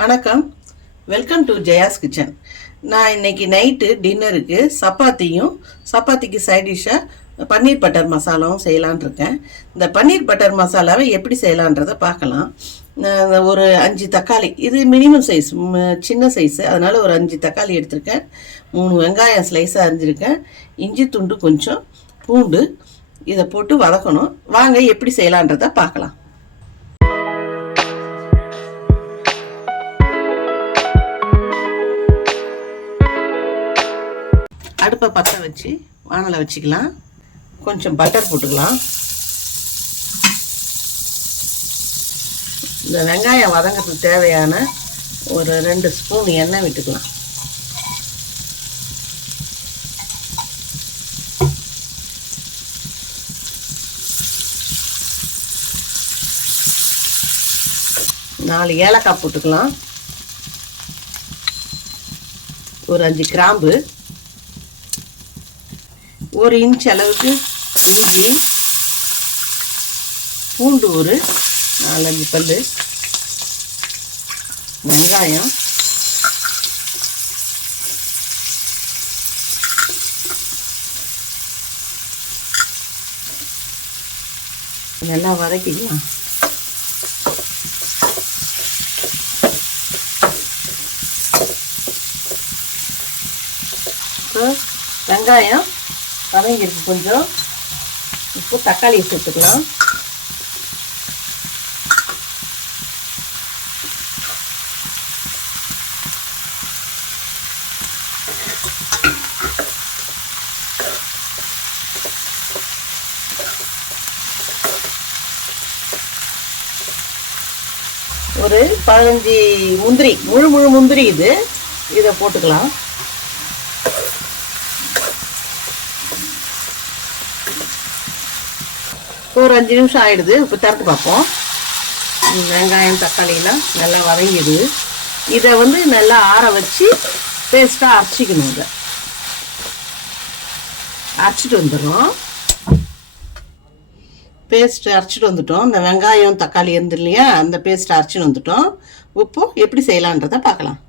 வணக்கம், welcome to Jaya's kitchen. நான் இன்னைக்கு நைட்டு டின்னருக்கு சப்பாத்திக்கு சைட் டிஷ்ஷாக பன்னீர் பட்டர் மசாலாவும் செய்யலான் இருக்கேன். இந்த பன்னீர் பட்டர் மசாலாவை எப்படி செய்யலான்றதை பார்க்கலாம். ஒரு 5 தக்காளி, இது மினிமம் சைஸ், சின்ன சைஸு, அதனால் ஒரு 5 தக்காளி எடுத்திருக்கேன். 3 வெங்காயம் ஸ்லைஸாக அரிஞ்சிருக்கேன். இஞ்சி துண்டு கொஞ்சம், பூண்டு, இதை போட்டு வதக்கணும். வாங்க எப்படி செய்யலான்றதை பார்க்கலாம். அடுப்பை பற்ற வச்சு வானலை வச்சுக்கலாம். கொஞ்சம் பட்டர் போட்டுக்கலாம். இந்த வெங்காயம் வதங்கிறதுக்கு தேவையான ஒரு 2 ஸ்பூன் எண்ணெய் விட்டுக்கலாம். நாலு ஏலக்காய் போட்டுக்கலாம். ஒரு 5 கிராம்பு, 1 இன்ச் அளவுக்கு இஞ்சி, பூண்டு ஒரு 4-5 பல்லு, வெங்காயம், நல்லா வதக்கிக்கலாம். வெங்காயம் வதங்கிருக்கு கொஞ்சம். இப்போ தக்காளி சேர்த்துக்கலாம். ஒரு 15 முந்திரி, முழு முந்திரி, இதை போட்டுக்கலாம். ஒரு 5 நிமிஷம் ஆயிடுது. இப்போ திறந்து பார்ப்போம். வெங்காயம் தக்காளிலாம் நல்லா வதங்கிடுது. இதை நல்லா ஆற வச்சு பேஸ்ட்டாக அரைச்சிக்கணும். இதை அரைச்சிட்டு வந்துடுறோம். பேஸ்ட் அரைச்சிட்டு வந்துட்டோம். இந்த வெங்காயம் தக்காளி இருந்து இல்லையா, அந்த பேஸ்ட் அரைச்சிட்டு வந்துட்டோம். இப்போ எப்படி செய்யலான்றதை பார்க்கலாம்.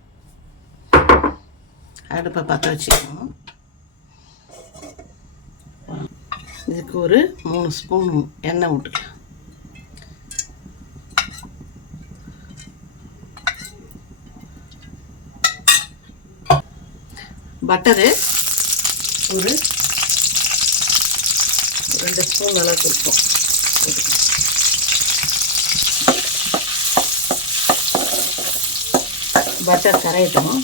அடுப்பை பற்ற வச்சுக்கணும். இதுக்கு ஒரு 3 ஸ்பூன் எண்ணெய் விட்டுக்கலாம். பட்டரு ஒரு 2 ஸ்பூன் அளவுக்கு இருக்கும். பட்டர் கரையட்டும்.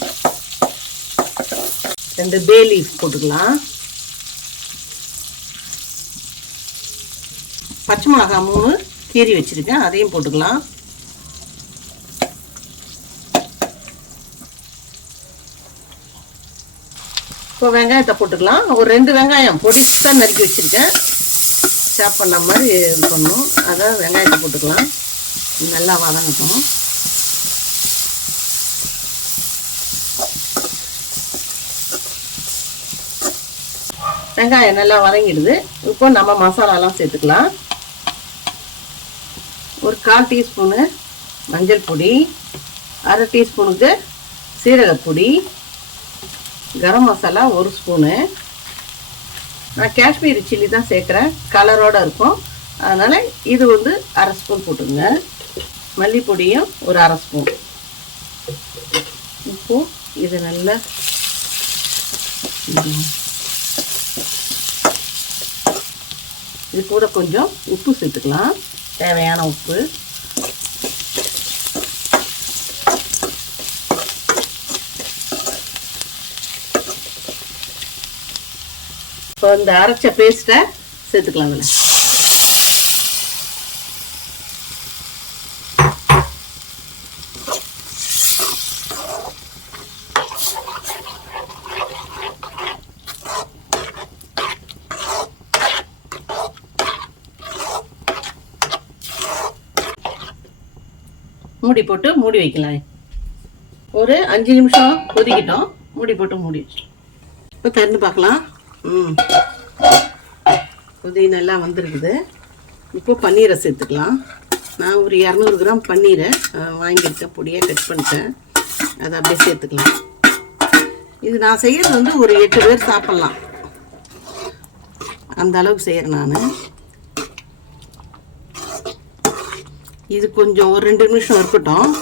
2 பே லீஃப் போட்டுக்கலாம். பச்சை மிளகாய் 3 கீரி வச்சுருக்கேன், அதையும் போட்டுக்கலாம். இப்போ வெங்காயத்தை போட்டுக்கலாம். ஒரு 2 வெங்காயம் பொடிசாக நறுக்கி வச்சுருக்கேன், சாப் பண்ண மாதிரி இது பண்ணணும். அதை வெங்காயத்தை போட்டுக்கலாம். நல்லா வதங்கட்டும். வெங்காயம் நல்லா வதங்கிடுது. இப்போ நம்ம மசாலாலாம் சேர்த்துக்கலாம். ஒரு 1/4 டீஸ்பூனு மஞ்சள் பொடி, 1/2 டீஸ்பூனுக்கு சீரகப்பொடி, கரம் மசாலா 1 ஸ்பூனு. நான் காஷ்மீரி சில்லி தான் சேர்க்குறேன், கலரோடு இருக்கும். அதனால் இது 1/2 ஸ்பூன் போட்டுங்க. மல்லிப்பொடியும் ஒரு 1/2 ஸ்பூன். இப்போ இது நல்லா இது கூட கொஞ்சம் உப்பு சேர்த்துக்கலாம், தேவையான உப்பு. இப்போ இந்த அரைச்ச பேஸ்ட்டை சேர்த்துக்கலாம். அதில் மூடி போட்டு மூடி வைக்கலாம். ஒரு 5 நிமிஷம் கொதிக்கிட்டோம். மூடி போட்டு மூடி வச்சிட்டோம். இப்போ திறந்து பார்க்கலாம். கொதி நல்லா வந்துருக்குது. இப்போ பன்னீரை சேர்த்துக்கலாம். நான் ஒரு 200 கிராம் பன்னீரை வாங்கியிருக்கேன், பொடியாக கட் பண்ணிட்டேன். அதை அப்படியே சேர்த்துக்கலாம். இது நான் செய்கிறது வந்து ஒரு 8 பேர் சாப்பிட்லாம், அந்த அளவுக்கு செய்கிறேன் நான். இது கொஞ்சம் ஒரு 2 நிமிஷம் இருக்கட்டும்.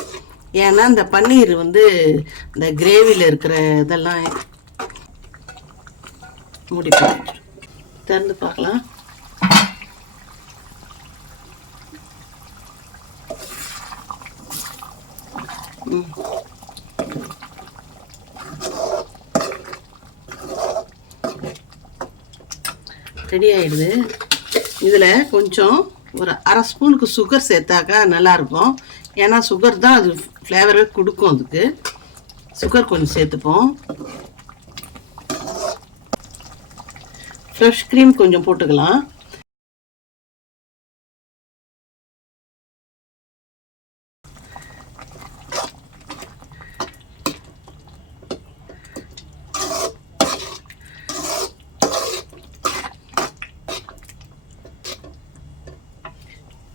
ஏன்னா இந்த பன்னீர் வந்து இந்த கிரேவியில் இருக்கிற இதெல்லாம் முடிப்போம். திறந்து பார்க்கலாம். ரெடி ஆயிடுது. இதில் கொஞ்சம் ஒரு 1/2 ஸ்பூனுக்கு சுகர் சேர்த்தாக்கா நல்லாயிருக்கும். ஏன்னா சுகர் தான் அது ஃப்ளேவரை கொடுக்கும். அதுக்கு சுகர் கொஞ்சம் சேர்த்துப்போம். ஃப்ரெஷ் க்ரீம் கொஞ்சம் போட்டுக்கலாம்.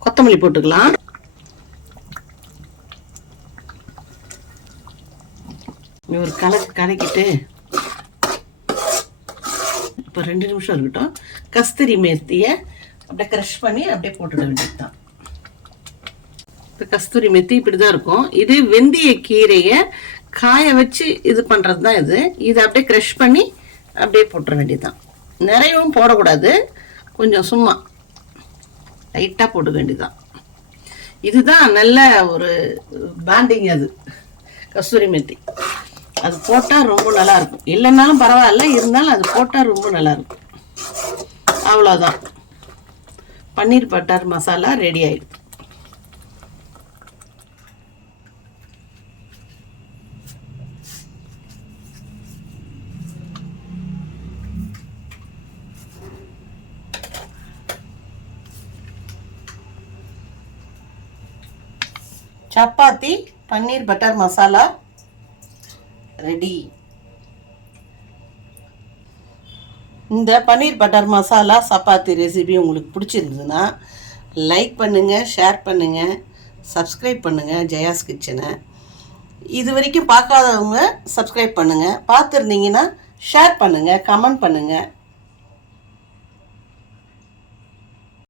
கொத்தமல்லி போட்டுக்கலாம். ஒரு கலக்கிட்டு இப்போ 2 நிமிஷம் இருக்கட்டும். கஸ்தூரி மேத்தியை அப்படியே க்ரஷ் பண்ணி அப்படியே போட்டுட வேண்டியது தான். இப்போ கஸ்தூரி மெத்தி இப்படி தான் இருக்கும். இது வெந்தய கீரையை காய வச்சு இது பண்ணுறது தான் இது. இதை அப்படியே க்ரஷ் பண்ணி அப்படியே போட்டுற வேண்டியது தான். நிறையவும் போடக்கூடாது, கொஞ்சம் சும்மா லைட்டாக போட்டுக்க வேண்டியதுதான். இதுதான் நல்ல ஒரு பாண்டிங். அது கஸ்தூரி மெத்தி அது போட்டால் ரொம்ப நல்லாயிருக்கும். இல்லைன்னாலும் பரவாயில்ல, இருந்தாலும் அது போட்டால் ரொம்ப நல்லாயிருக்கும். அவ்வளோதான், பன்னீர் பட்டர் மசாலா ரெடி ஆகிடுது. சப்பாத்தி பன்னீர் பட்டர் மசாலா ரெடி. இந்த பன்னீர் பட்டர் மசாலா சப்பாத்தி ரெசிபி உங்களுக்கு பிடிச்சிருந்ததுன்னா லைக் பண்ணுங்கள், ஷேர் பண்ணுங்கள், சப்ஸ்கிரைப் பண்ணுங்கள் ஜெயாஸ் கிச்சனை. இது வரைக்கும் பார்க்காதவங்க சப்ஸ்கிரைப் பண்ணுங்கள், பார்த்துருந்தீங்கன்னா ஷேர் பண்ணுங்கள், கமெண்ட் பண்ணுங்கள்.